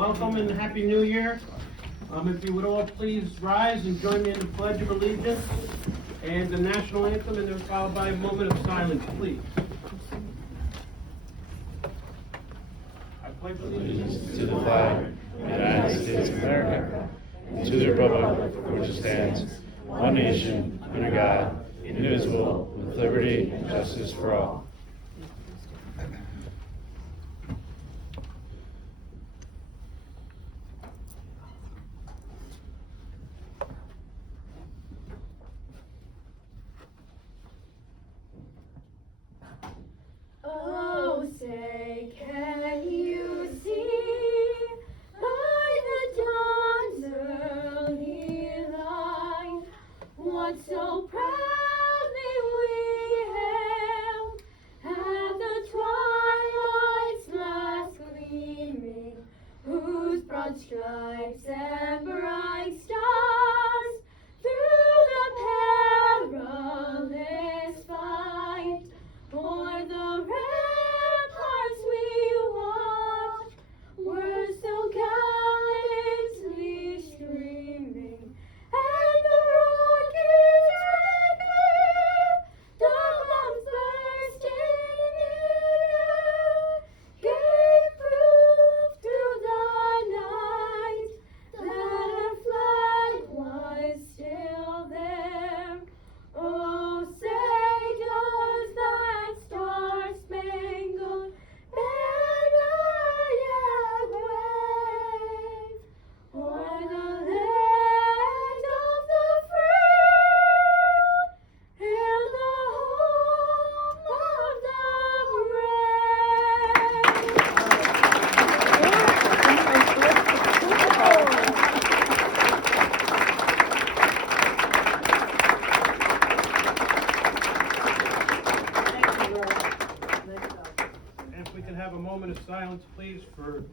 Welcome and Happy New Year. If you would all please rise and join me in the Pledge of Allegiance and the National Anthem, and then followed by a moment of silence, please. I pledge allegiance to the flag of the United States of America, and to the republic for which it stands, one nation, under God, indivisible, with liberty and justice for all. Oh, say, can you see by the dawn's early light what so proudly we hailed at the twilight's last gleaming, whose broad stripes and bright stars through the perilous fight o'er the ramparts we watched were so gallantly streaming, and the rocket's red glare, the bombs bursting in air, gave proof through the night that our flag was still there. Oh, say does that star-spangled banner yet wave o'er the land of the free and the home of the And if we can have a moment of silence, please, for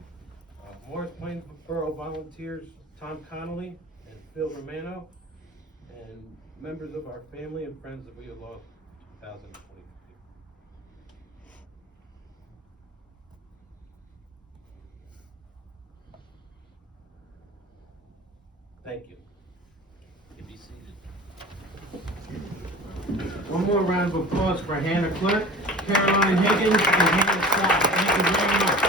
Morris Plains Borough volunteers Tom Connolly and Phil Romano, and members of our family and friends that we have lost in 2023. Thank you. You can be seated. One more round of applause for Hannah Clerk, Caroline Higgins, and Hannah Scott. Thank you very much.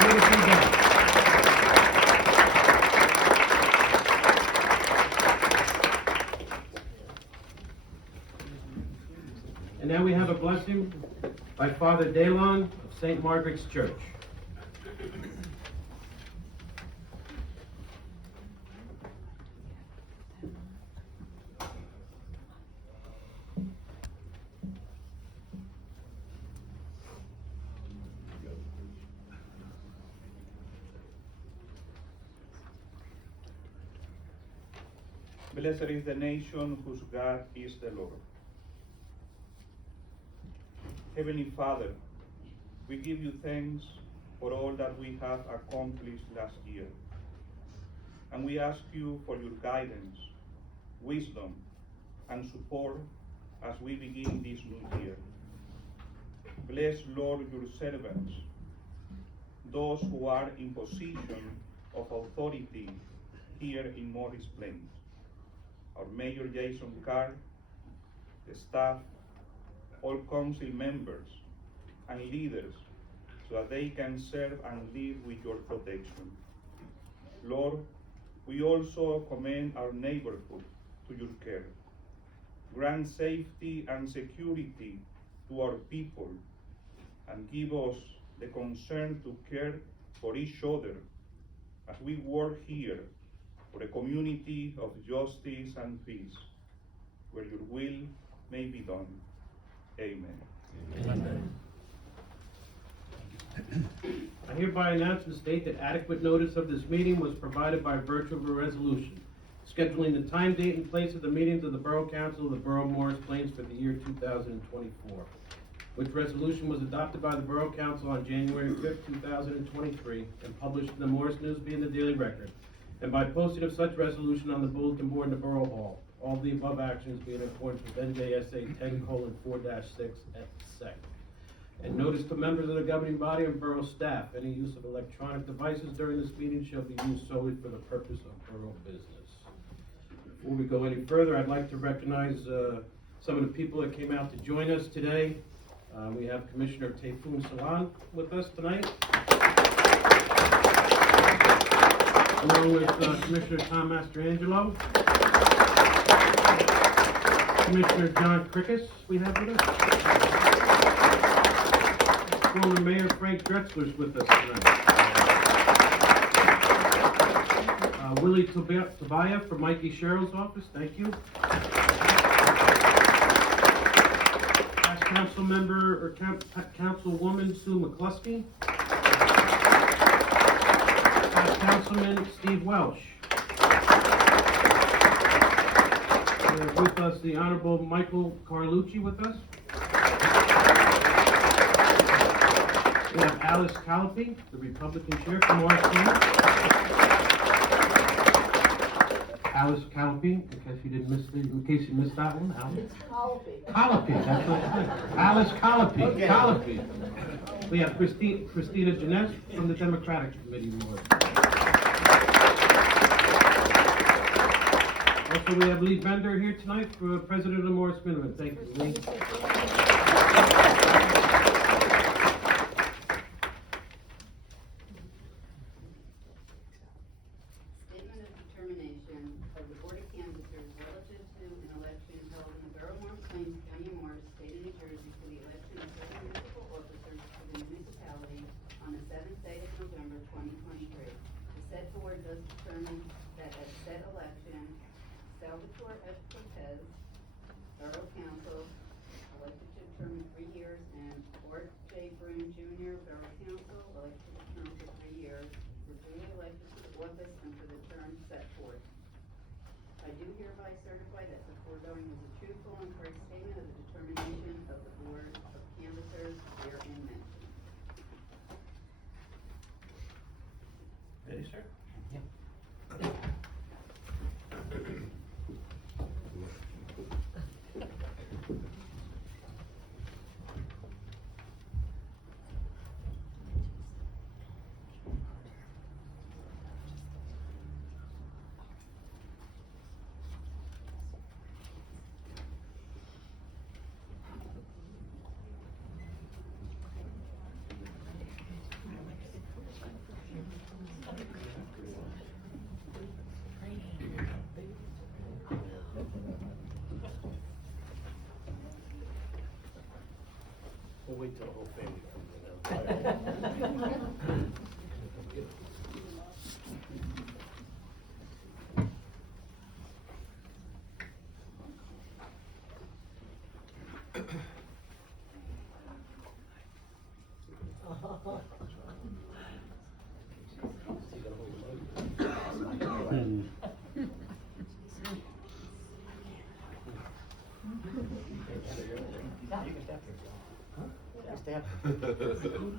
Beautifully done. And now we have a blessing by Father Dalon of St. Margaret's Church. Blessed is the nation whose God is the Lord. Heavenly Father, we give you thanks for all that we have accomplished last year. And we ask you for your guidance, wisdom, and support as we begin this new year. Bless, Lord, your servants, those who are in position of authority here in Morris Plains. Our Mayor Jason Carr, the staff, all council members and leaders, so that they can serve and live with your protection. Lord, we also commend our neighborhood to your care. Grant safety and security to our people, and give us the concern to care for each other as we work here for a community of justice and peace, where your will may be done. Amen. Amen. I hereby announce and state that adequate notice of this meeting was provided by virtue of a resolution scheduling the time, date, and place of the meetings of the Borough Council of the Borough of Morris Plains for the year 2024, which resolution was adopted by the Borough Council on January 5th, 2023, and published in the Morris News-Bee and the Daily Record, and by posting of such resolution on the bulletin board in the Borough Hall. All the above actions being in accordance with NJSA 10:4-6 et sec. And notice to members of the governing body and borough staff, any use of electronic devices during this meeting shall be used solely for the purpose of borough business. Before we go any further, I'd like to recognize some of the people that came out to join us today. We have Commissioner Tayfun Salan with us tonight, along with Commissioner Tom Mastrangelo, Commissioner John Crickes we have with us. Former Mayor Frank Drexler's with us tonight. Willie Tobiah from Mikey Sherrill's office, thank you. Past council member or councilwoman Sue McCluskey. Past councilman Steve Welsh. We have with us the Honorable Michael Carlucci with us. We have Alice Calapi, the Republican chair from Morris County. Alice Calapi, in case you missed that one, Alice. It's Calapi. Calapi, that's what it is. Alice Calapi, Okay. Calapi. We have Christina Jeunesse from the Democratic Committee Board. Also, we have Lee Bender here tonight for President of the Morris Minutemen. Thank you, Lee. Statement of determination of the Board of Canvassers relative to an election held in the Borough of Morris Plains, County of Morris, State of New Jersey, for the election of certain municipal officers to the municipality on the 7th day of November 2023. The said board does determine that at said election, Salvatore F. Cortese, Borough Council, elected to a term of 3 years, and Art J. Bruhn Jr., Borough Council, elected to a term for 3 years, were duly elected to the office and for the term set forth. I do hereby certify that the foregoing is a truthful and correct statement of the determination of the Board of Canvassers herein mentioned. Ready, sir? We'll wait till the whole family comes in.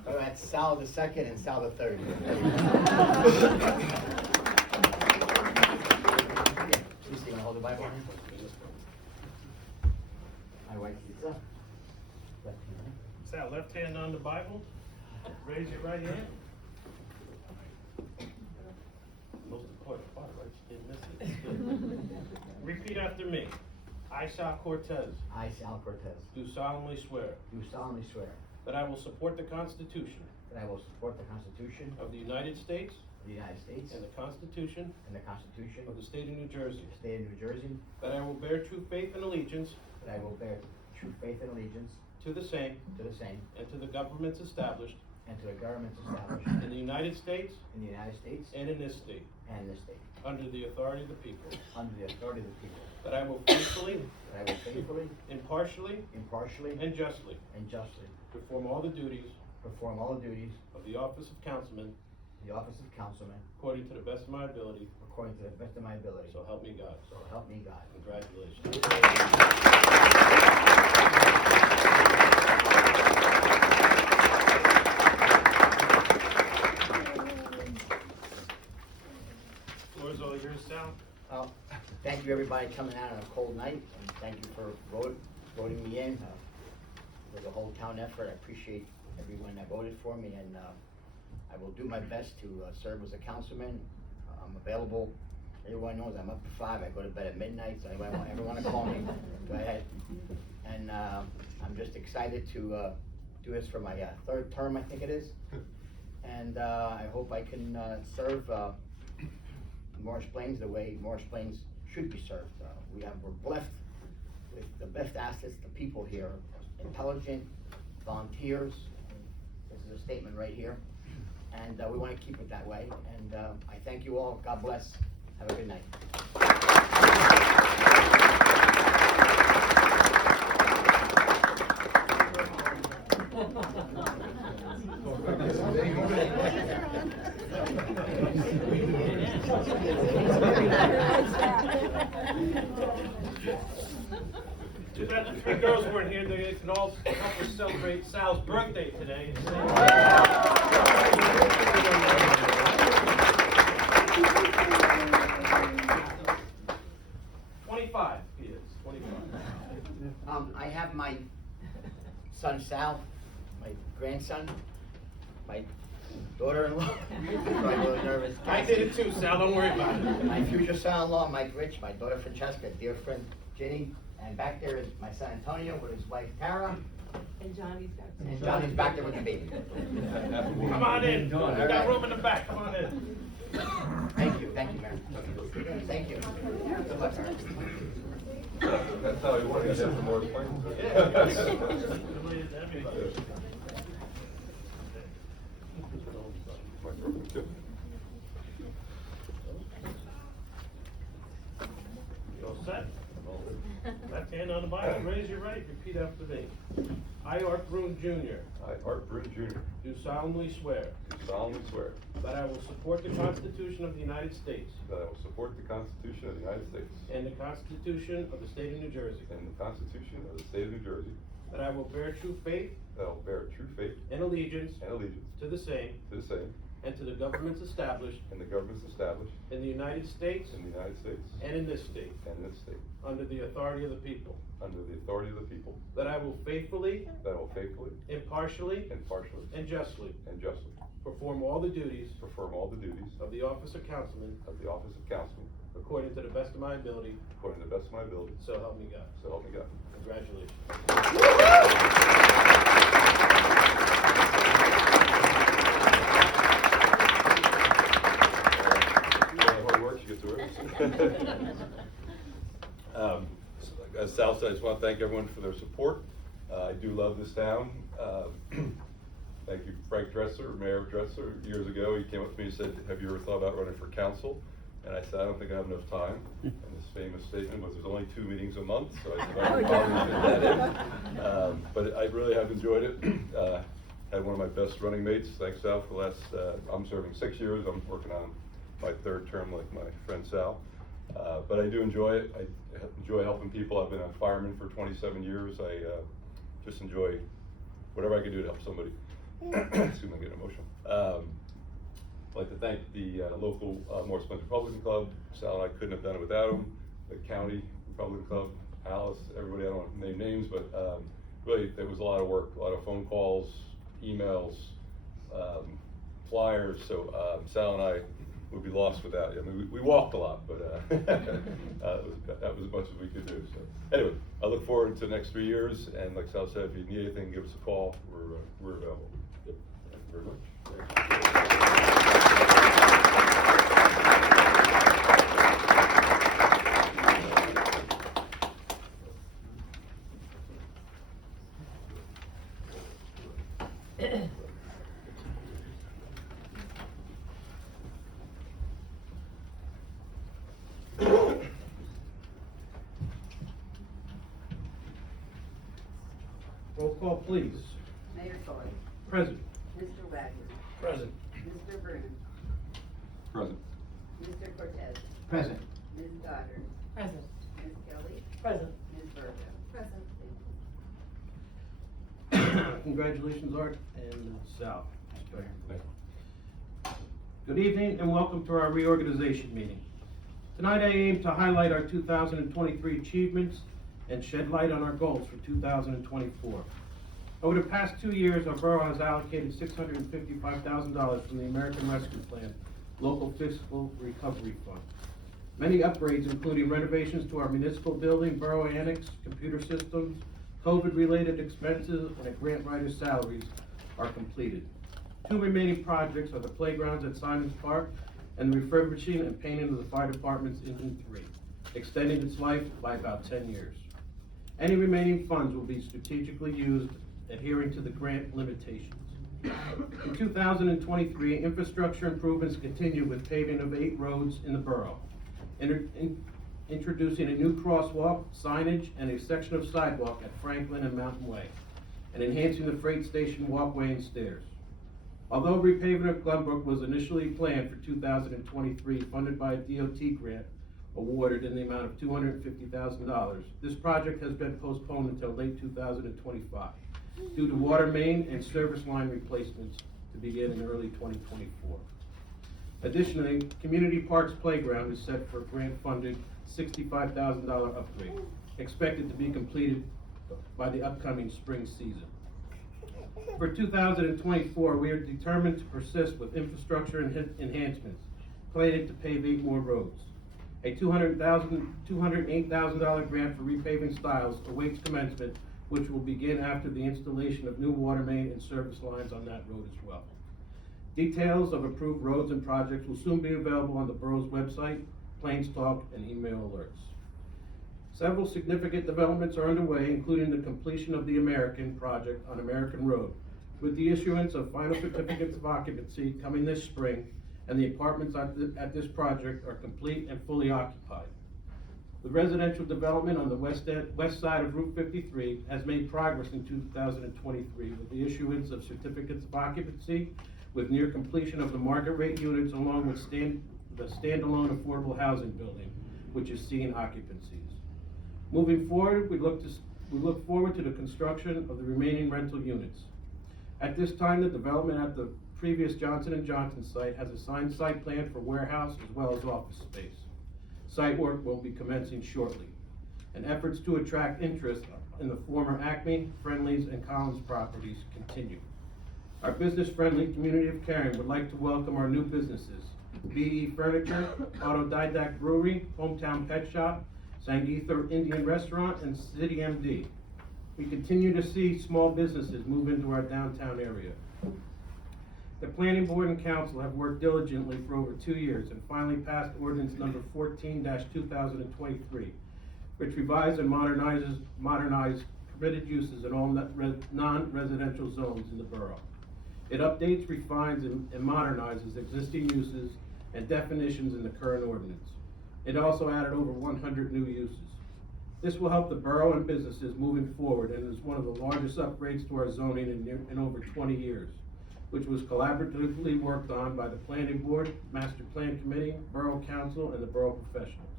All right, Sal the second and Sal the third. Please, you wanna hold the Bible? My wife, it's up. Left hand. Is that left hand on the Bible? Raise your right hand. Most important part, right? You didn't miss it. Repeat after me. I, Sal Cortese, I, Sal Cortese, do solemnly swear do solemnly swear that I will support the Constitution that I will support the Constitution of the United States of the United States and the Constitution and the Constitution of the State of New Jersey, of the State of New Jersey, that I will bear true faith and allegiance that I will bear true faith and allegiance to the same to the same and to the governments established and to the governments established in the United States in the United States and in this state, and this state, under the authority of the people, under the authority of the people, that I will faithfully, that I will faithfully, impartially, impartially, and justly and justly perform all the duties perform all the duties of the office of councilman of the office of councilman according to the best of my ability, according to the best of my ability. so help me God. So help me God. Congratulations. Floor is all yours, Sal. Thank you, everybody, coming out on a cold night, and thank you for voting me in. was a whole town effort. I appreciate everyone that voted for me, and I will do my best to serve as a councilman. I'm available. Everyone knows I'm up to 5. I go to bed at midnight, so anybody ever want to call me, go ahead. And I'm just excited to do this for my 3rd term, I think it is. And I hope I can serve Morris Plains the way Morris Plains should be served. We're blessed with the best assets, the people here, intelligent, volunteers. This is a statement right here. And we want to keep it that way. And I thank you all. God bless. Have a good night. Too bad the 3 girls weren't here. They can all help us celebrate Sal's birthday today. 25 he is, 25. I have my son Sal, my grandson, my daughter-in-law. I'm a little nervous. I did it too, Sal, don't worry about it. My future son-in-law, Mike Rich, my daughter Francesca, dear friend Ginny, and back there is my son Antonio with his wife Tara. And Johnny's back there. And Johnny's back there with the baby. Come on in, we got room in the back, come on in. Thank you, Mayor. Thank you. Good luck, Mayor. That's how you want to get some more points. You all set? Left hand on the Bible, raise your right, repeat after me. I, Art Bruhn Jr., I, Art Bruhn Jr., do solemnly swear do solemnly swear that I will support the Constitution of the United States that I will support the Constitution of the United States and the Constitution of the State of New Jersey, and the Constitution of the State of New Jersey, that I will bear true faith that I will bear true faith and allegiance and allegiance to the same to the same and to the governments established and the governments established in the United States in the United States and in this state, and in this state, under the authority of the people, under the authority of the people, that I will faithfully, that I will faithfully, impartially, impartially, and justly and justly perform all the duties perform all the duties of the office of councilman of the office of councilman according to the best of my ability, according to the best of my ability, so help me God. so help me God. Congratulations. Hard work, you get to work. As Sal said, I just want to thank everyone for their support. I do love this town. Thank you, Frank Dresser, Mayor Dresser. Years ago, he came up to me and said, "Have you ever thought about running for council?" And I said, "I don't think I have enough time." And his famous statement was, "There's only 2 meetings a month," so I said, "I can probably fit that in." But I really have enjoyed it. Had one of my best running mates, thanks Sal, for the last, I'm serving 6 years. I'm working on my 3rd term like my friend Sal. But I do enjoy it. I enjoy helping people. I've been a fireman for 27 years. I just enjoy whatever I can do to help somebody. Excuse me, I'm getting emotional. I'd like to thank the local Morris Plains Republican Club. Sal and I couldn't have done it without him. The county Republican Club, Alice, everybody, I don't want to name names, but really there was a lot of work, a lot of phone calls, emails, flyers. So Sal and I would be lost without you. I mean, we walked a lot, but that was as much as we could do. So anyway, I look forward to the next 3 years. And like Sal said, if you need anything, give us a call. We're available. Thank you very much. Roll call, please. Mayor Toy. Present. Mr. Wagner. Present. Mr. Bruhn. Present. Mr. Cortese. Present. Ms. Goddard. Present. Ms. Kelly. Present. Ms. Virgo. Present. Congratulations, Art and Sal. Good evening and welcome to our reorganization meeting. Tonight I aim to highlight our 2023 achievements and shed light on our goals for 2024. Over the past 2 years, our borough has allocated $655,000 from the American Rescue Plan Local Fiscal Recovery Fund. Many upgrades, including renovations to our municipal building, borough annex, computer systems, COVID-related expenses, and a grant writer's salaries, are completed. 2 remaining projects are the playgrounds at Simons Park and the refurbishing and painting of the fire department's Engine 3, extending its life by about 10 years. Any remaining funds will be strategically used, adhering to the grant limitations. In 2023, infrastructure improvements continue with paving of 8 roads in the borough, introducing a new crosswalk, signage, and a section of sidewalk at Franklin and Mountain Way, and enhancing the freight station walkway and stairs. Although repaving of Glenbrook was initially planned for 2023, funded by a DOT grant awarded in the amount of $250,000, this project has been postponed until late 2025 due to water main and service line replacements to begin in early 2024. Additionally, Community Parks Playground is set for a grant-funded $65,000 upgrade, expected to be completed by the upcoming spring season. For 2024, we are determined to persist with infrastructure enhancements, planning to pave 8 more roads. A $208,000 grant for repaving Stiles awaits commencement, which will begin after the installation of new water main and service lines on that road as well. Details of approved roads and projects will soon be available on the borough's website, Plains Talk, and email alerts. Several significant developments are underway, including the completion of the American project on American Road, with the issuance of final certificates of occupancy coming this spring, and the apartments at this project are complete and fully occupied. The residential development on the west side of Route 53 has made progress in 2023 with the issuance of certificates of occupancy, with near completion of the market rate units along with the standalone affordable housing building, which is seeing occupancies. Moving forward, we look forward to the construction of the remaining rental units. At this time, the development at the previous Johnson & Johnson site has a signed site plan for warehouse as well as office space. Site work will be commencing shortly, and efforts to attract interest in the former Acme, Friendly's, and Collins properties continue. Our business-friendly community of Caring would like to welcome our new businesses: BE Furniture, Autodidact Brewery, Hometown Pet Shop, Sangeetha Indian Restaurant, and City MD. We continue to see small businesses move into our downtown area. The Planning Board and Council have worked diligently for over 2 years and finally passed ordinance number 14-2023, which revises and modernizes permitted uses in all non-residential zones in the borough. It updates, refines, and modernizes existing uses and definitions in the current ordinance. It also added over 100 new uses. This will help the borough and businesses moving forward, and is one of the largest upgrades to our zoning in over 20 years, which was collaboratively worked on by the Planning Board, Master Plan Committee, Borough Council, and the borough professionals.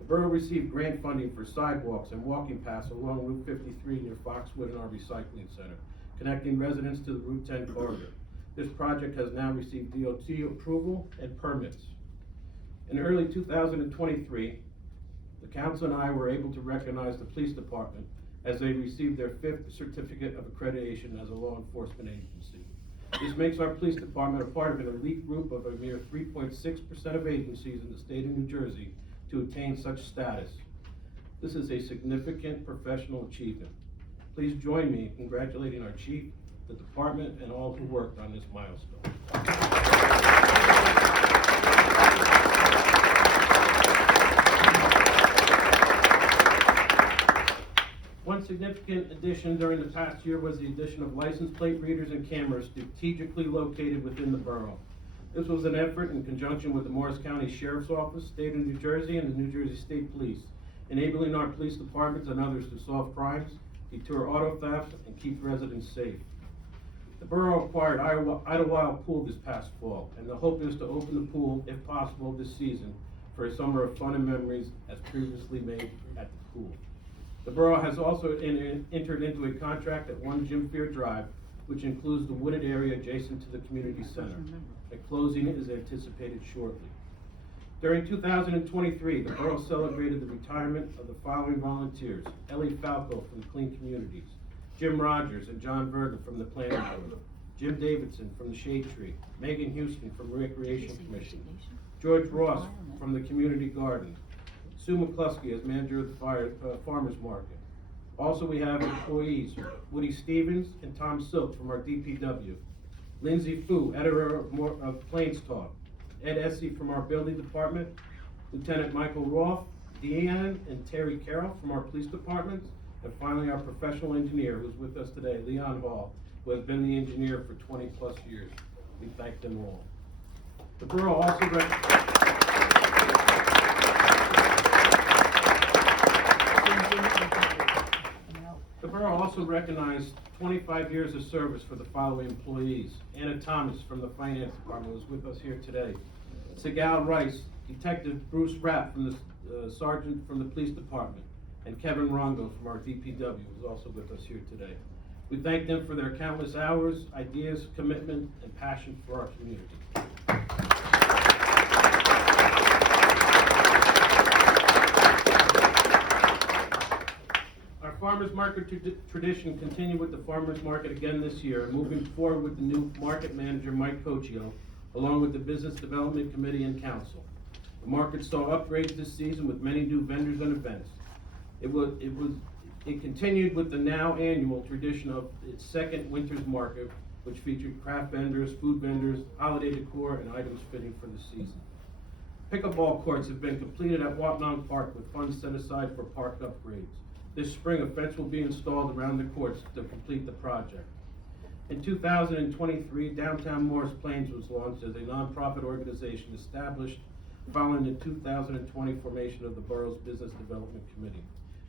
The borough received grant funding for sidewalks and walking paths along Route 53 near Foxwood and our recycling center, connecting residents to the Route 10 corridor. This project has now received DOT approval and permits. In early 2023, the council and I were able to recognize the police department as they received their 5th certificate of accreditation as a law enforcement agency. This makes our police department a part of an elite group of a mere 3.6% of agencies in the state of New Jersey to attain such status. This is a significant professional achievement. Please join me in congratulating our chief, the department, and all who worked on this milestone. One significant addition during the past year was the addition of license plate readers and cameras strategically located within the borough. This was an effort in conjunction with the Morris County Sheriff's Office, State of New Jersey, and the New Jersey State Police, enabling our police departments and others to solve crimes, deter auto thefts, and keep residents safe. The borough acquired Idlewild Pool this past fall, and the hope is to open the pool, if possible, this season for a summer of fun and memories as previously made at the pool. The borough has also entered into a contract at 1 Jim Fair Drive, which includes the wooded area adjacent to the community center. A closing is anticipated shortly. During 2023, the borough celebrated the retirement of the following volunteers: Ellie Falco from Clean Communities, Jim Rogers and John Verda from the Planning Board, Jim Davidson from the Shade Tree, Megan Houston from Recreation Commission, George Ross from the Community Garden, Sue McCluskey as manager of the Farmers Market. Also, we have employees, Woody Stevens and Tom Silk from our DPW, Lindsay Fu, editor of Plains Talk, Ed Essie from our Building Department, Lieutenant Michael Roth, Deanne and Terry Carroll from our Police Department, and finally our professional engineer who's with us today, Leon Hall, who has been the engineer for 20+ years. We thank them all. The borough also recognized 25 years of service for the following employees. Anna Thomas from the Finance Department was with us here today. Sigal Rice, Detective Bruce Rapp from the Sergeant from the Police Department, and Kevin Rongo from our DPW was also with us here today. We thank them for their countless hours, ideas, commitment, and passion for our community. Our farmers market tradition continued with the farmers market again this year, moving forward with the new market manager, Mike Cochio, along with the Business Development Committee and Council. The market saw upgrades this season with many new vendors and events. It continued with the now annual tradition of its second winter's market, which featured craft vendors, food vendors, holiday decor, and items fitting for the season. Pickleball courts have been completed at Watnong Park with funds set aside for park upgrades. This spring, a fence will be installed around the courts to complete the project. In 2023, Downtown Morris Plains was launched as a nonprofit organization established following the 2020 formation of the borough's Business Development Committee.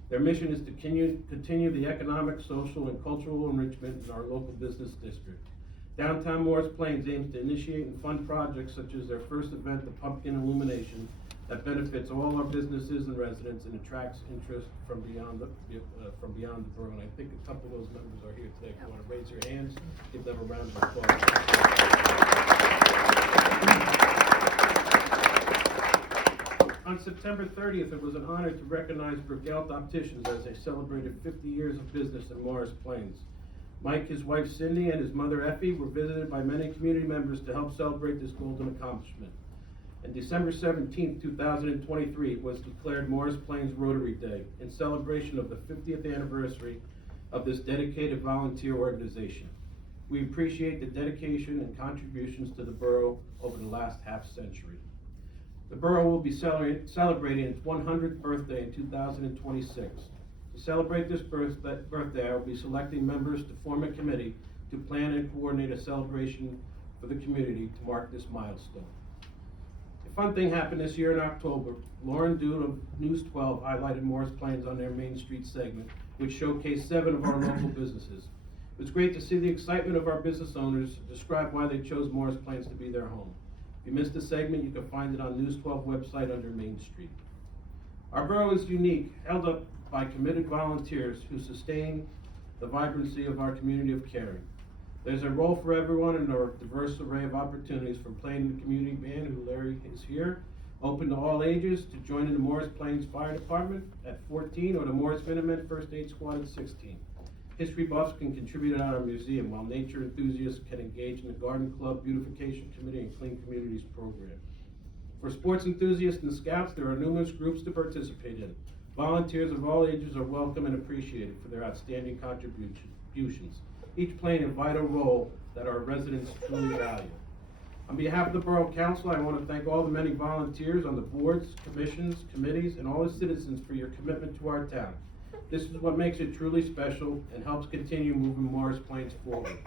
Their mission is to continue the economic, social, and cultural enrichment in our local business district. Downtown Morris Plains aims to initiate and fund projects such as their first event, the Pumpkin Illumination, that benefits all our businesses and residents and attracts interest from beyond the borough. And I think a couple of those members are here today. If you want to raise your hands, give them a round of applause. On September 30th, it was an honor to recognize Bergelt Opticians as they celebrated 50 years of business in Morris Plains. Mike, his wife Cindy, and his mother Effie were visited by many community members to help celebrate this golden accomplishment. And December 17th, 2023 was declared Morris Plains Rotary Day in celebration of the 50th anniversary of this dedicated volunteer organization. We appreciate the dedication and contributions to the borough over the last half-century. The borough will be celebrating its 100th birthday in 2026. To celebrate this birthday, I will be selecting members to form a committee to plan and coordinate a celebration for the community to mark this milestone. A fun thing happened this year in October. Lauren Doon of News 12 highlighted Morris Plains on their Main Street segment, which showcased 7 of our local businesses. It was great to see the excitement of our business owners describe why they chose Morris Plains to be their home. If you missed the segment, you can find it on News 12 website under Main Street. Our borough is unique, held up by committed volunteers who sustain the vibrancy of our community of caring. There's a role for everyone in our diverse array of opportunities, from playing in the community band, who Larry is here, open to all ages, to joining the Morris Plains Fire Department at 14 or the Morris Minutemen First Aid Squad at 16. History buffs can contribute at our museum, while nature enthusiasts can engage in the Garden Club, Beautification Committee, and Clean Communities program. For sports enthusiasts and scouts, there are numerous groups to participate in. Volunteers of all ages are welcome and appreciated for their outstanding contributions, each playing a vital role that our residents truly value. On behalf of the Borough Council, I want to thank all the many volunteers on the boards, commissions, committees, and all the citizens for your commitment to our town. This is what makes it truly special and helps continue moving Morris Plains forward.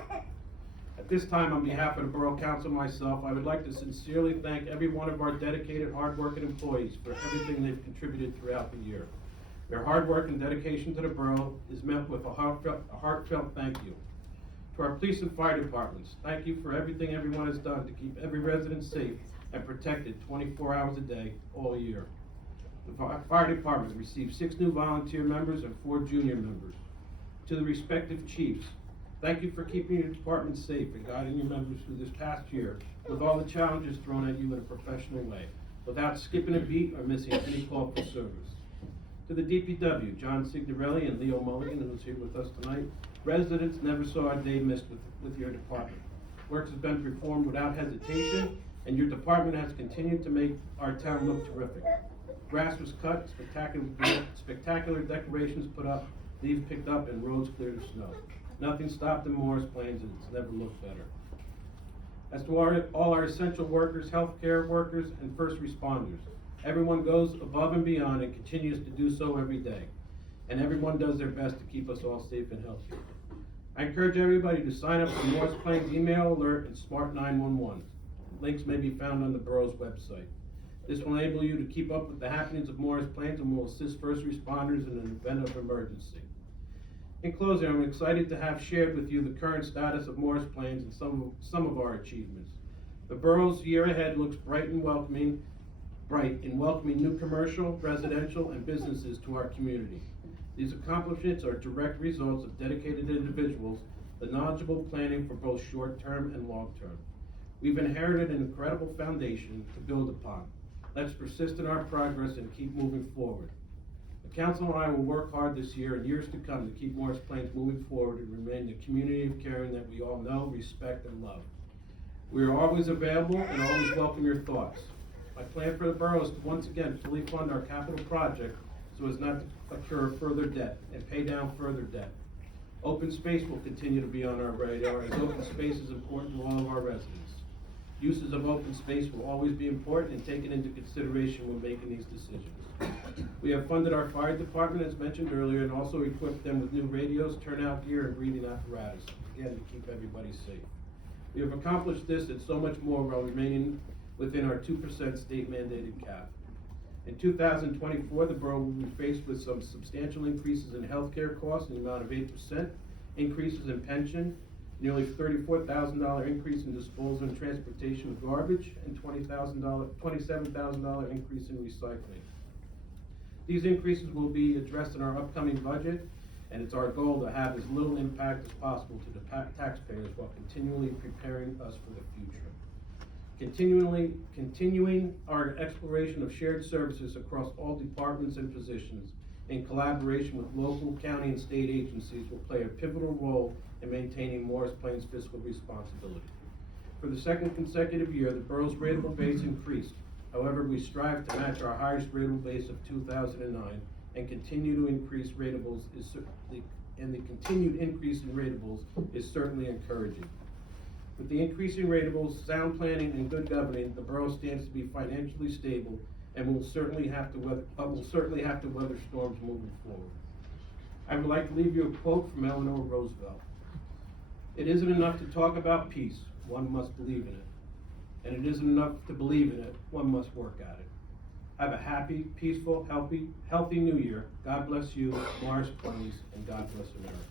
At this time, on behalf of the Borough Council and myself, I would like to sincerely thank every one of our dedicated, hard-working employees for everything they've contributed throughout the year. Their hard work and dedication to the borough is met with a heartfelt thank you. To our police and fire departments, thank you for everything everyone has done to keep every resident safe and protected 24 hours a day, all year. The fire department received 6 new volunteer members and 4 junior members. To the respective chiefs, thank you for keeping your department safe and guiding your members through this past year with all the challenges thrown at you in a professional way, without skipping a beat or missing any call for service. To the DPW, John Signorelli and Leo Mulligan, who's here with us tonight, Residents never saw a day missed with your department. Work has been performed without hesitation, and your department has continued to make our town look terrific. Grass was cut, spectacular decorations put up, leaves picked up, and roads cleared of snow. Nothing stopped in Morris Plains, and it's never looked better. As to all our essential workers, healthcare workers, and first responders, everyone goes above and beyond and continues to do so every day. And everyone does their best to keep us all safe and healthy. I encourage everybody to sign up for Morris Plains Email Alert and Smart 911. Links may be found on the borough's website. This will enable you to keep up with the happenings of Morris Plains and will assist first responders in an event of emergency. In closing, I'm excited to have shared with you the current status of Morris Plains and some of our achievements. The borough's year ahead looks bright in welcoming new commercial, residential, and businesses to our community. These accomplishments are direct results of dedicated individuals, the knowledgeable planning for both short-term and long-term. We've inherited an incredible foundation to build upon. Let's persist in our progress and keep moving forward. The council and I will work hard this year and years to come to keep Morris Plains moving forward and remain the community of caring that we all know, respect, and love. We are always available and always welcome your thoughts. My plan for the borough is to once again fully fund our capital project so as not to incur further debt and pay down further debt. Open space will continue to be on our radar, as open space is important to all of our residents. Uses of open space will always be important and taken into consideration when making these decisions. We have funded our fire department, as mentioned earlier, and also equipped them with new radios, turnout gear, and breathing apparatus, again, to keep everybody safe. We have accomplished this and so much more while remaining within our 2% state mandated cap. In 2024, the borough will be faced with some substantial increases in healthcare costs in the amount of 8%, increases in pension, nearly $34,000 increase in disposal and transportation of garbage, and $27,000 increase in recycling. These increases will be addressed in our upcoming budget, and it's our goal to have as little impact as possible to the taxpayers while continually preparing us for the future. Continuing our exploration of shared services across all departments and positions in collaboration with local, county, and state agencies will play a pivotal role in maintaining Morris Plains' fiscal responsibility. For the second consecutive year, the borough's rateable base increased. However, we strive to match our highest rateable base of 2009 and continue to increase ratables and the continued increase in ratables is certainly encouraging. With the increase in ratables, sound planning, and good governing, the borough stands to be financially stable and will certainly have to weather storms moving forward. I would like to leave you a quote from Eleanor Roosevelt. "It isn't enough to talk about peace, one must believe in it. And it isn't enough to believe in it, one must work at it." Have a happy, peaceful, healthy New Year. God bless you, Morris Plains, and God bless America.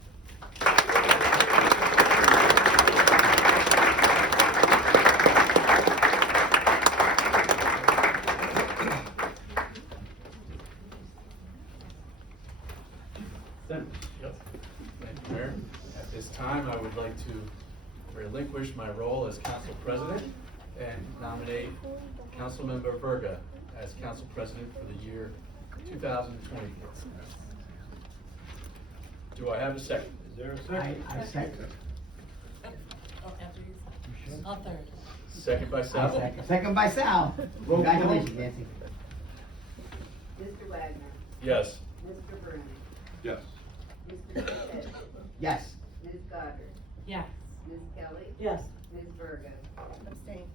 Yep. Thank you, Mayor. At this time, I would like to relinquish my role as council president and nominate Councilmember Verga as council president for the year 2020. Do I have a second? Is there a second? I second. I'll third. Second by Sal? Second by Sal. Roll call. Congratulations, Nancy. Mr. Wagner. Yes. Mr. Bruhn. Yes. Mr. Cortese. Yes. Ms. Goddard. Yes. Ms. Kelly. Yes. Ms. Virgo. Abstain.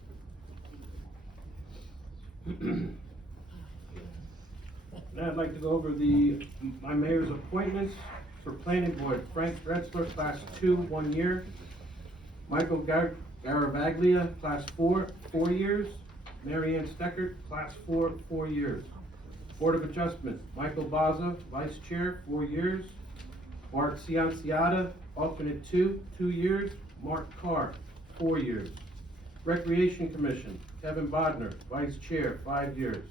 Now I'd like to go over my mayor's appointments for planning board. Frank Dretzler, class 2, 1 year. Michael Garavaglia, class 4, 4 years. Mary Ann Steckert, class 4, 4 years. Board of Adjustment, Michael Baza, vice chair, 4 years. Mark Cianciata, alternate 2, 2 years. Mark Carr, 4 years. Recreation Commission, Kevin Bodner, vice chair, 5 years.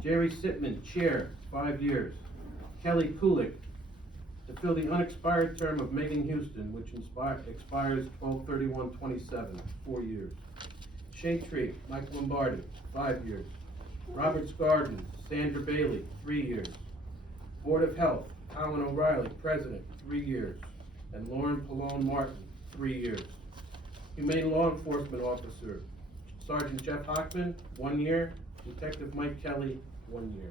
Jerry Sitman, chair, 5 years. Kelly Kulik, to fill the unexpired term of Megan Houston, which expires 12/31/27, 4 years. Shade Tree, Mike Lombardi, 5 years. Roberts Garden, Sandra Bailey, 3 years. Board of Health, Colin O'Reilly, president, 3 years. and Lauren Pallone Martin, 3 years. Humane Law Enforcement Officer, Sergeant Jeff Hockman, 1 year. Detective Mike Kelly, 1 year.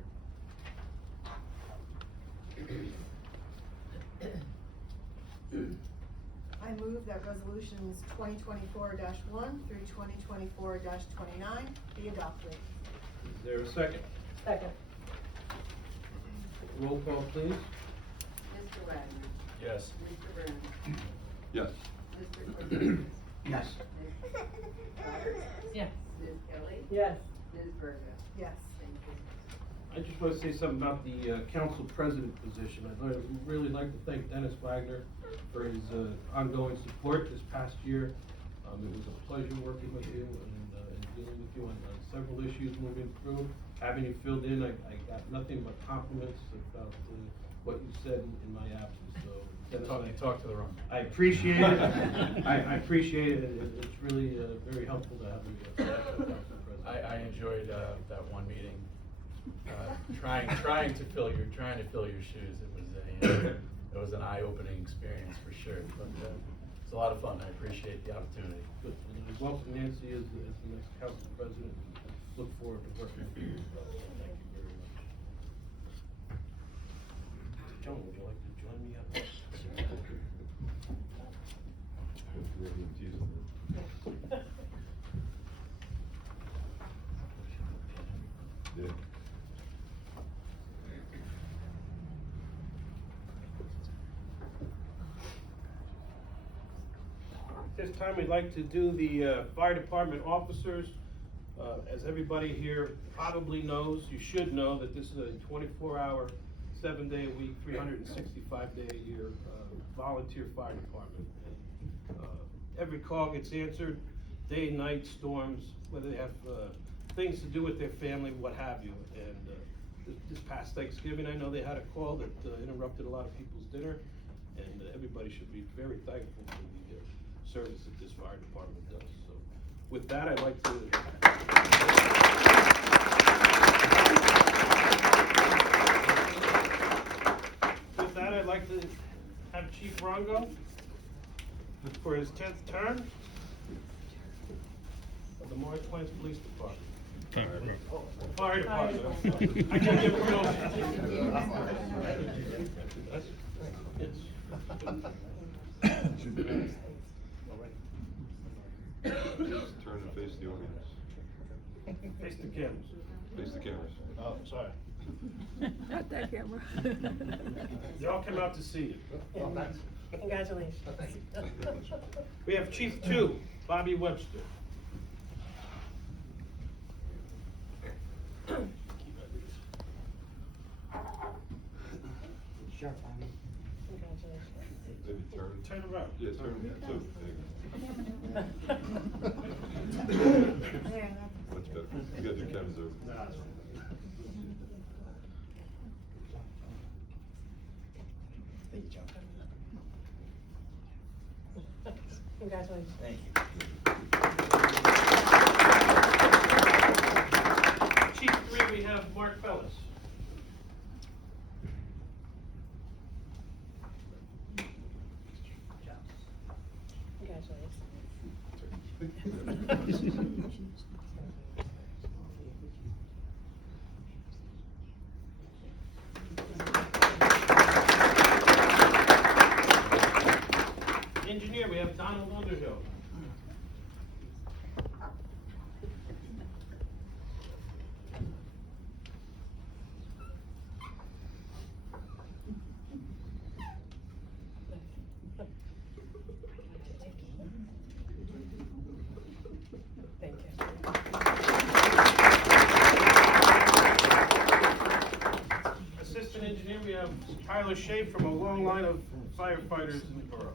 I move that resolutions 2024-1 through 2024-29 be adopted. Is there a second? Second. Roll call, please. Mr. Wagner. Yes. Mr. Bruhn. Yes. Mr. Cortese. Yes. Ms. Powers. Yes. Ms. Kelly. Yes. Ms. Virgo. Yes. Thank you. I just want to say something about the council president position. I'd really like to thank Dennis Wagner for his ongoing support this past year. It was a pleasure working with you and dealing with you on several issues moving through. Having you filled in, I got nothing but compliments about what you said in my absence. So, Dennis, You talk to the room. I appreciate it. I appreciate it. It's really very helpful to have you as council president. I enjoyed that one meeting. Trying to fill your shoes. It was an eye-opening experience for sure. But it's a lot of fun. I appreciate the opportunity. Good. And we welcome Nancy as the next council president. Look forward to working with you as well. Thank you very much. John, would you like to join me up? Yeah. This time we'd like to do the fire department officers. As everybody here probably knows, you should know that this is a 24-hour, 7-day-a-week, 365-day-a-year volunteer fire department. Every call gets answered, day, night, storms, whether they have things to do with their family, what have you. And this past Thanksgiving, I know they had a call that interrupted a lot of people's dinner, and everybody should be very thankful for the service that this fire department does. So with that, I'd like to have Chief Rongo for his 10th term of the Morris Plains Police Department. Fire department. I can't give a real. Just turn and face the audience. Face the cameras. Face the cameras. Oh, sorry. Not that camera. They all came out to see you. Congratulations. We have Chief 2, Bobby Webster. Sure, Bobby. Congratulations. Maybe turn. Turn around. Yeah, turn. So, much better. You got your cameras over. Nah, it's Congratulations. Thank you. Chief 3, we have Mark Fellis. Engineer, we have Donald Underhill. Thank you. Assistant engineer, we have Tyler Shea from a long line of firefighters in the borough.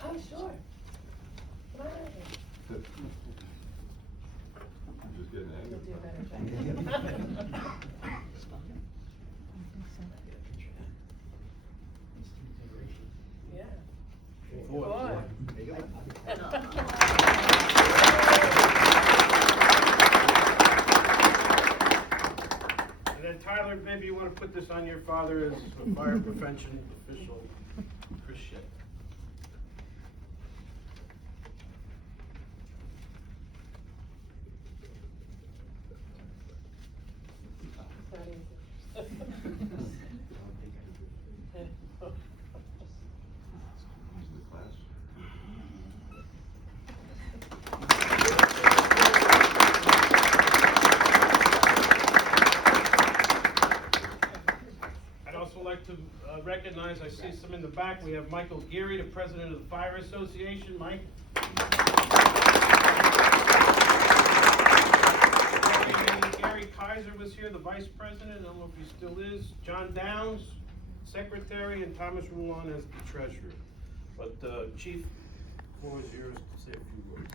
Oh, sure. Come on over. I'm just getting You'll do a angry. better job. Yeah. Boy. There you go. And then Tyler put this on your father as a fire prevention official, Chris Shea. I'd also like to recognize, I see some in the back, we have Michael Geary, the president of the Fire Association. Mike. Gary Kaiser was here, the vice president, I don't know if he still is. John Downs, secretary, and Thomas Rulon as the treasurer. But Chief, the floor is yours to say a few words.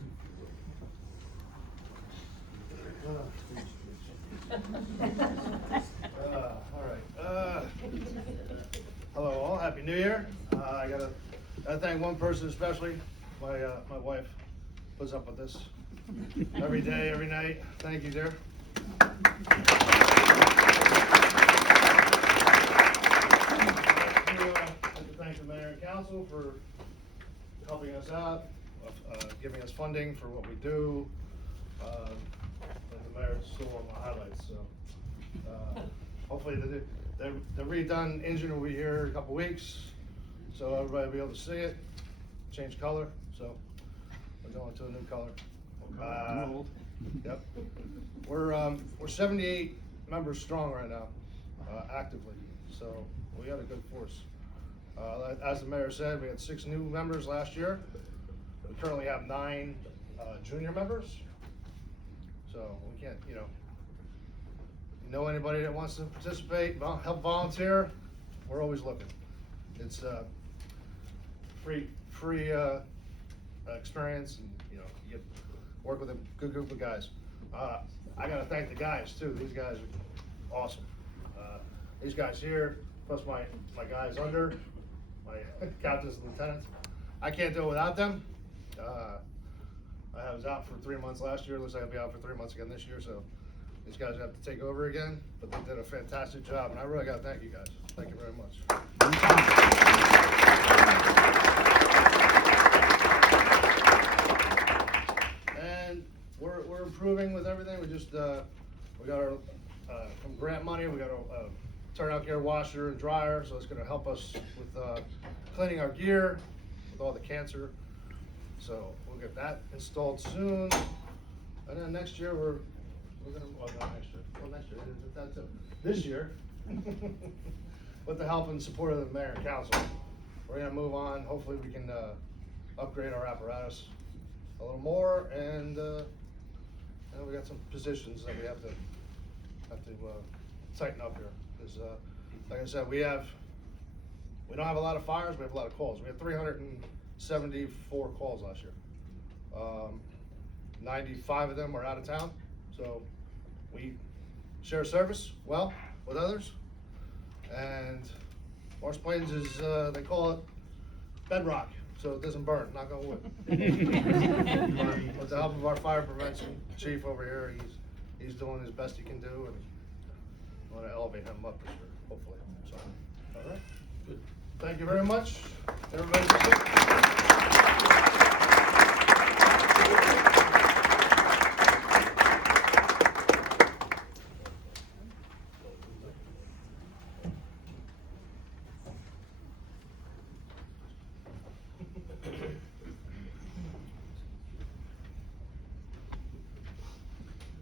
All right. Hello all. Happy New Year. I gotta thank one person especially. My wife puts up with this every day, every night. Thank you, dear. I'd like to thank the mayor and council for helping us out, giving us funding for what we do. The mayor's still on my highlights, so hopefully the redone engine will be here in a couple weeks, so everybody will be able to see it, change color, so we're going to a new color. Yep. We're 78 members strong right now, actively, so we got a good force. As the mayor said, we had 6 new members last year. We currently have 9 junior members. So we can't, you know anybody that wants to participate, help volunteer, we're always looking. It's free experience, and you get work with a good group of guys. I gotta thank the guys too. These guys are awesome. These guys here, plus my guys under, my captains and lieutenants. I can't do it without them. I was out for 3 months last year. Looks like I'll be out for 3 months again this year. So these guys have to take over again, but they did a fantastic job, and I really got to thank you guys. Thank you very much. And we're improving with everything. We just we got our from grant money. We got a turnout gear washer and dryer, so it's going to help us with cleaning our gear with all the cancer. So we'll get that installed soon, and then next year we're gonna, well, not next year, well, next year, that's it. This year, with the help and support of the mayor and council, we're gonna move on. Hopefully we can upgrade our apparatus a little more, and we got some positions that we have to tighten up here, because like I said, we don't have a lot of fires, we have a lot of calls. We had 374 calls last year. 95 of them were out of town, so we share service well with others. And Morris Plains is, they call it bedrock, so it doesn't burn, knock on wood. With the help of our fire prevention chief over here, he's doing his best he can do, and I want to elevate him up this year, hopefully. So, all right. Good. Thank you very much. Everybody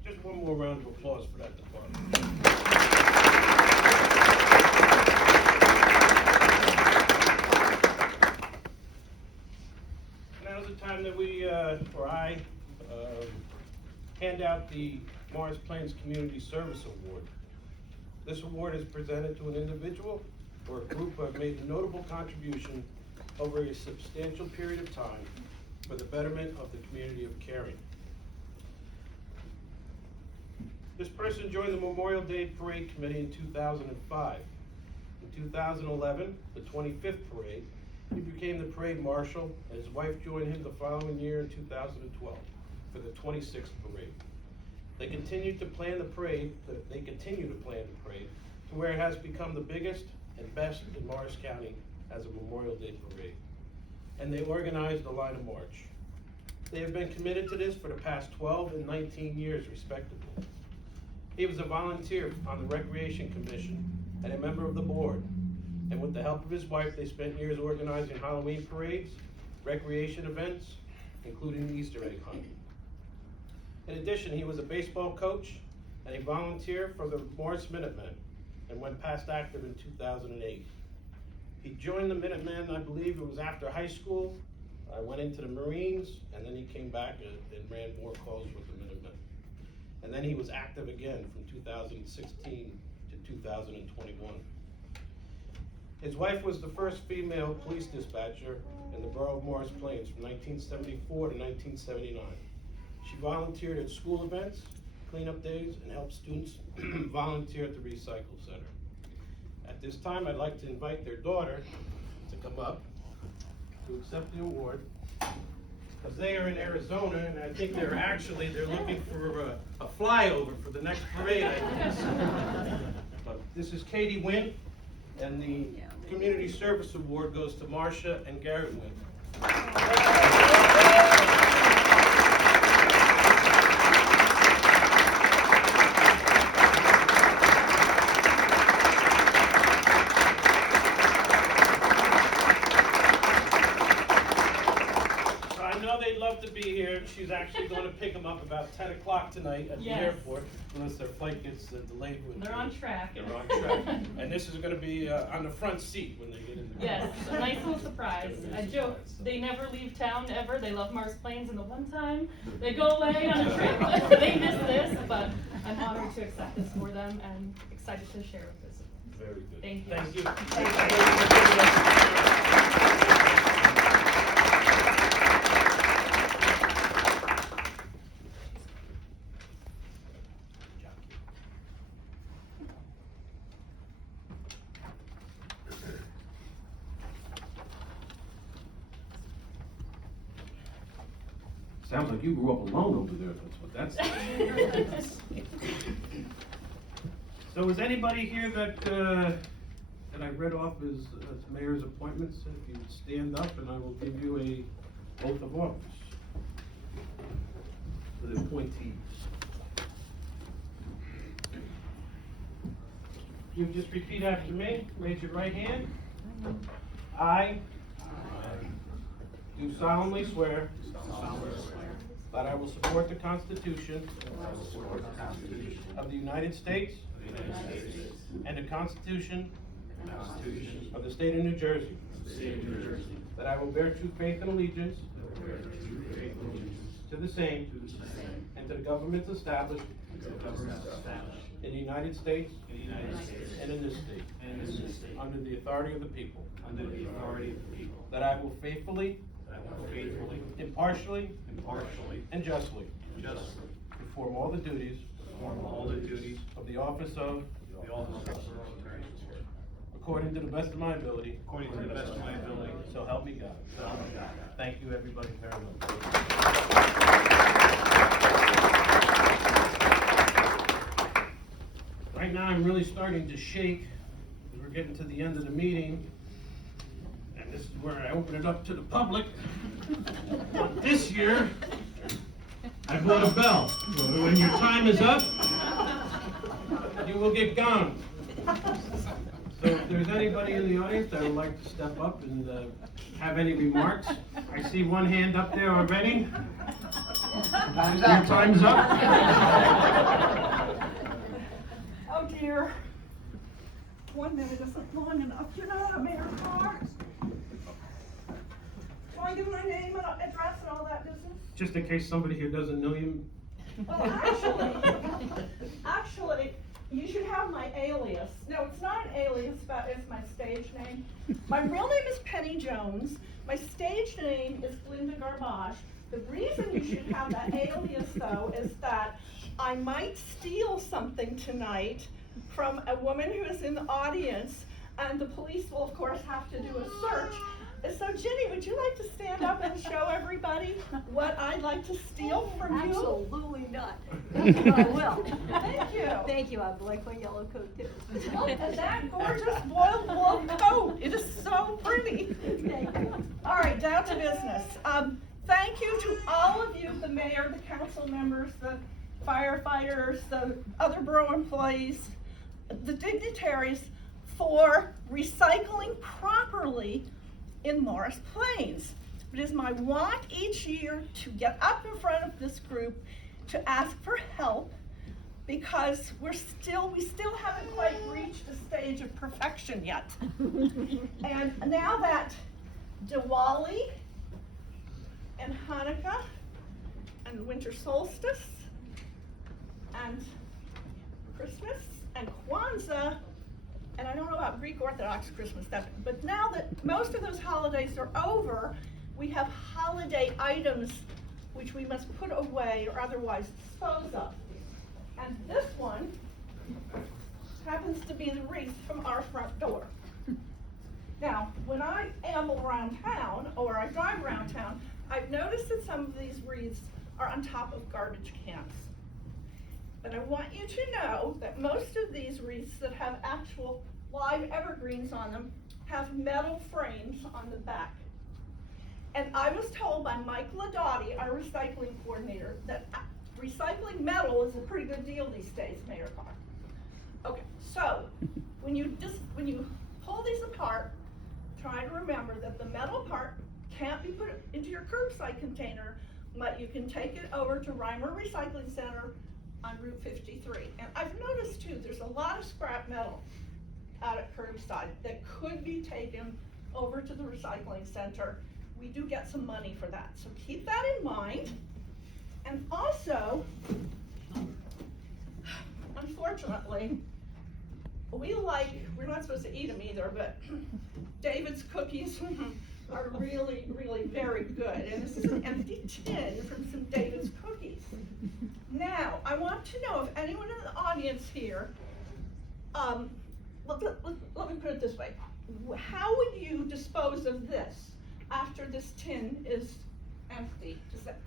Just one more round of applause for that department. Now's the time that we, or I, hand out the Morris Plains Community Service Award. This award is presented to an individual or a group who have made a notable contribution over a substantial period of time for the betterment of the community of Caring. This person joined the Memorial Day Parade Committee in 2005. In 2011, the 25th parade, he became the parade marshal, and his wife joined him the following year in 2012 for the 26th parade. They continue to plan the parade to where it has become the biggest and best in Morris County as a Memorial Day parade. And they organized the line of march. They have been committed to this for the past 12 and 19 years respectively. He was a volunteer on the Recreation Commission and a member of the board. And with the help of his wife, they spent years organizing Halloween parades, recreation events, including the Easter egg hunt. In addition, he was a baseball coach and a volunteer for the Morris Minutemen and went past active in 2008. He joined the Minutemen, I believe it was after high school, went into the Marines, and then he came back and ran more calls with the Minutemen. And then he was active again from 2016 to 2021. His wife was the first female police dispatcher in the borough of Morris Plains from 1974 to 1979. She volunteered at school events, cleanup days, and helped students volunteer at the recycle center. At this time, I'd like to invite their daughter to come up to accept the award, because they are in Arizona, and I think they're looking for a flyover for the next parade, I guess. But this is Katie Wynn, and the Community Service Award goes to Marcia and Garrett Wynn. They'd love to be here. She's actually going to pick them up about 10 o'clock tonight at the airport, unless their flight gets delayed. They're on track. They're on track. And this is going to be on the front seat when they get in the car. Yes, a nice little surprise. I joke, they never leave town ever. They love Morris Plains, and the one time they go away on a trip, they miss this, but I'm honored to accept this for them and excited to share this. Very good. Thank you. Thank you. Sounds like you grew up alone over there, that's what that's. So is anybody here that I read off as mayor's appointments? If you would stand up and I will give you a oath of office for the appointees. You just repeat after me, raise your right hand. I do solemnly swear that I will support the Constitution of the United States and the Constitution of the State of New Jersey. That I will bear true faith and allegiance to the same and to the governments established in the United States and in this state under the authority of the people. That I will faithfully, impartially, and justly perform all the duties of the office of according to the best of my ability. So help me God. Thank you, everybody, very much. Right now, I'm really starting to shake as we're getting to the end of the meeting. And this is where I open it up to the public. But this year, I bought a bell. So when your time is up, you will get gone. So if there's anybody in the audience that would like to step up and have any remarks, I see one hand up there already. Your time's up. Oh dear. 1 minute isn't long enough. You know how Mayor Carr? Do I give my name and address and all that business? Just in case somebody here doesn't know you. Well, actually, you should have my alias. No, it's not an alias, but it's my stage name. My real name is Penny Jones. My stage name is Linda Garbage. The reason you should have that alias, though, is that I might steal something tonight from a woman who is in the audience, and the police will, of course, have to do a search. So Ginny, would you like to stand up and show everybody what I'd like to steal from you? Absolutely not. I will. Thank you. Thank you, I like my yellow coat too. And that gorgeous boiled wool coat, it is so pretty. Thank you. All right, down to business. Thank you to all of you, the mayor, the council members, the firefighters, the other borough employees, the dignitaries, for recycling properly in Morris Plains. It is my want each year to get up in front of this group to ask for help, because we still haven't quite reached the stage of perfection yet. And now that Diwali and Hanukkah and winter solstice and Christmas and Kwanzaa, and I don't know about Greek Orthodox Christmas, but now that most of those holidays are over, we have holiday items which we must put away or otherwise dispose of. And this one happens to be the wreath from our front door. Now, when I amble around town, or I drive around town, I've noticed that some of these wreaths are on top of garbage cans. But I want you to know that most of these wreaths that have actual live evergreens on them have metal frames on the back. And I was told by Mike Ladotti, our recycling coordinator, that recycling metal is a pretty good deal these days, Mayor Carr. Okay, so when you pull these apart, try to remember that the metal part can't be put into your curbside container, but you can take it over to Reimer Recycling Center on Route 53. And I've noticed too, there's a lot of scrap metal out at curbside that could be taken over to the recycling center. We do get some money for that, so keep that in mind. And also, unfortunately, we're not supposed to eat them either, but David's cookies are really, really very good. And this is an empty tin from some David's cookies. Now, I want to know if anyone in the audience here, let me put it this way. How would you dispose of this after this tin is empty?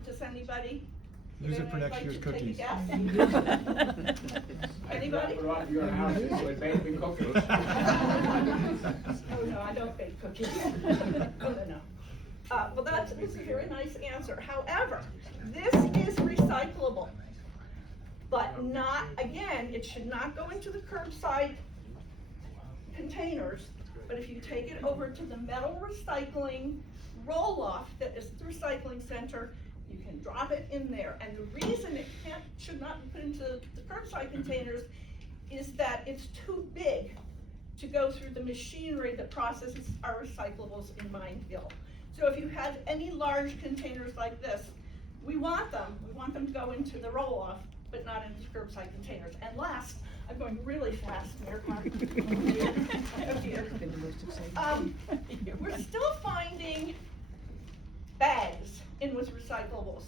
Does anybody? Use it for next year's cookies. Anybody? Put it on your house with baking cookies. Oh, no, I don't bake cookies. No. Well, that's a very nice answer. However, this is recyclable, but not, again, it should not go into the curbside containers, but if you take it over to the metal recycling roll-off that is the recycling center, you can drop it in there. And the reason it should not be put into the curbside containers is that it's too big to go through the machinery that processes our recyclables in Mineville. So if you have any large containers like this, we want them to go into the roll-off, but not into curbside containers. And last, I'm going really fast, Mayor Clark. We're still finding bags in with recyclables.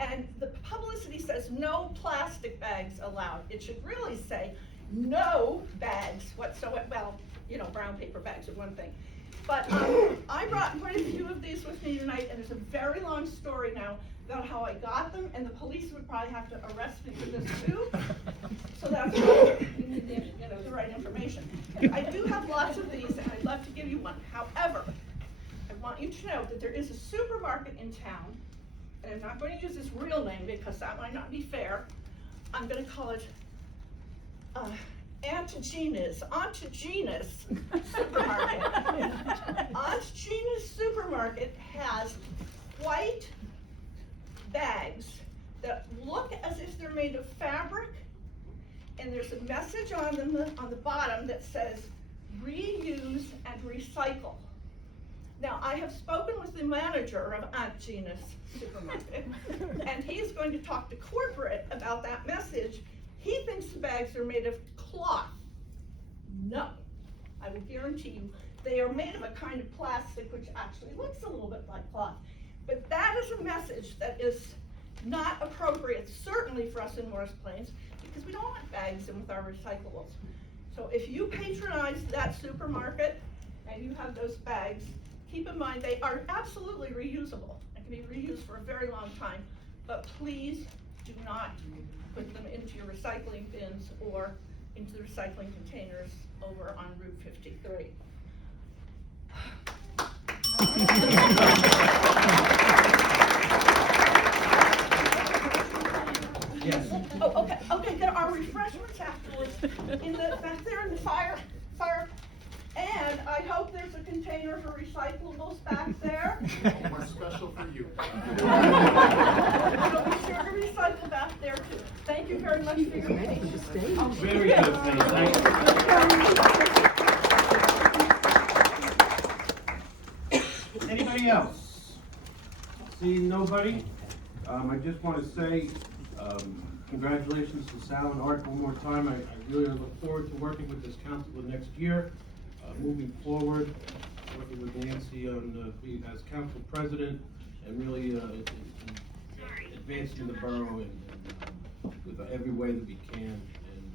And the publicity says no plastic bags allowed. It should really say no bags whatsoever. Well, brown paper bags are one thing. But I brought quite a few of these with me tonight, and there's a very long story now about how I got them, and the police would probably have to arrest me for this too. So that's why you need the right information. I do have lots of these, and I'd love to give you one. However, I want you to know that there is a supermarket in town, and I'm not going to use its real name because that might not be fair. I'm going to call it Aunt Gina's supermarket. Aunt Gina's supermarket has white bags that look as if they're made of fabric, and there's a message on them on the bottom that says reuse and recycle. Now, I have spoken with the manager of Aunt Gina's supermarket, and he's going to talk to corporate about that message. He thinks the bags are made of cloth. No, I will guarantee you, they are made of a kind of plastic which actually looks a little bit like cloth. But that is a message that is not appropriate, certainly for us in Morris Plains, because we don't want bags in with our recyclables. So if you patronize that supermarket and you have those bags, keep in mind, they are absolutely reusable and can be reused for a very long time, but please do not put them into your recycling bins or into the recycling containers over on Route 53. Yes. Oh, okay, there are refreshments afterwards back there in the fire, and I hope there's a container for recyclables back there. One special for you. So be sure to recycle back there too. Thank you very much for your patience. Very good, Penny, thank you. Anybody else? Seeing nobody, I just want to say, congratulations to Sal and Art one more time. I really look forward to working with this council the next year, moving forward, working with Nancy on as council president, and really advancing the borough in with every way that we can, and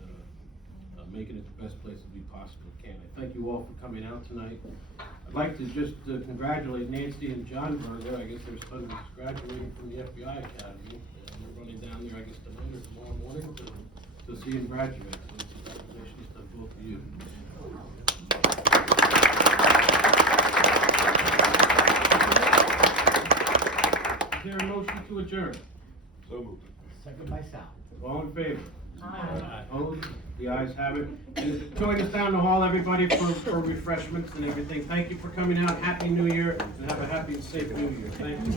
making it the best place that we possibly can. I thank you all for coming out tonight. I'd like to just congratulate Nancy and John Berger. I guess their son is graduating from the FBI Academy. We're running down there, I guess, tonight or tomorrow morning to see him graduate. So congratulations to both of you. Is there a motion to adjourn? So moved. Second by Sal. All in favor? Aye. Opposed? The ayes have it. And join us down the hall, everybody, for refreshments and everything. Thank you for coming out. Happy New Year, and have a happy and safe New Year. Thank you.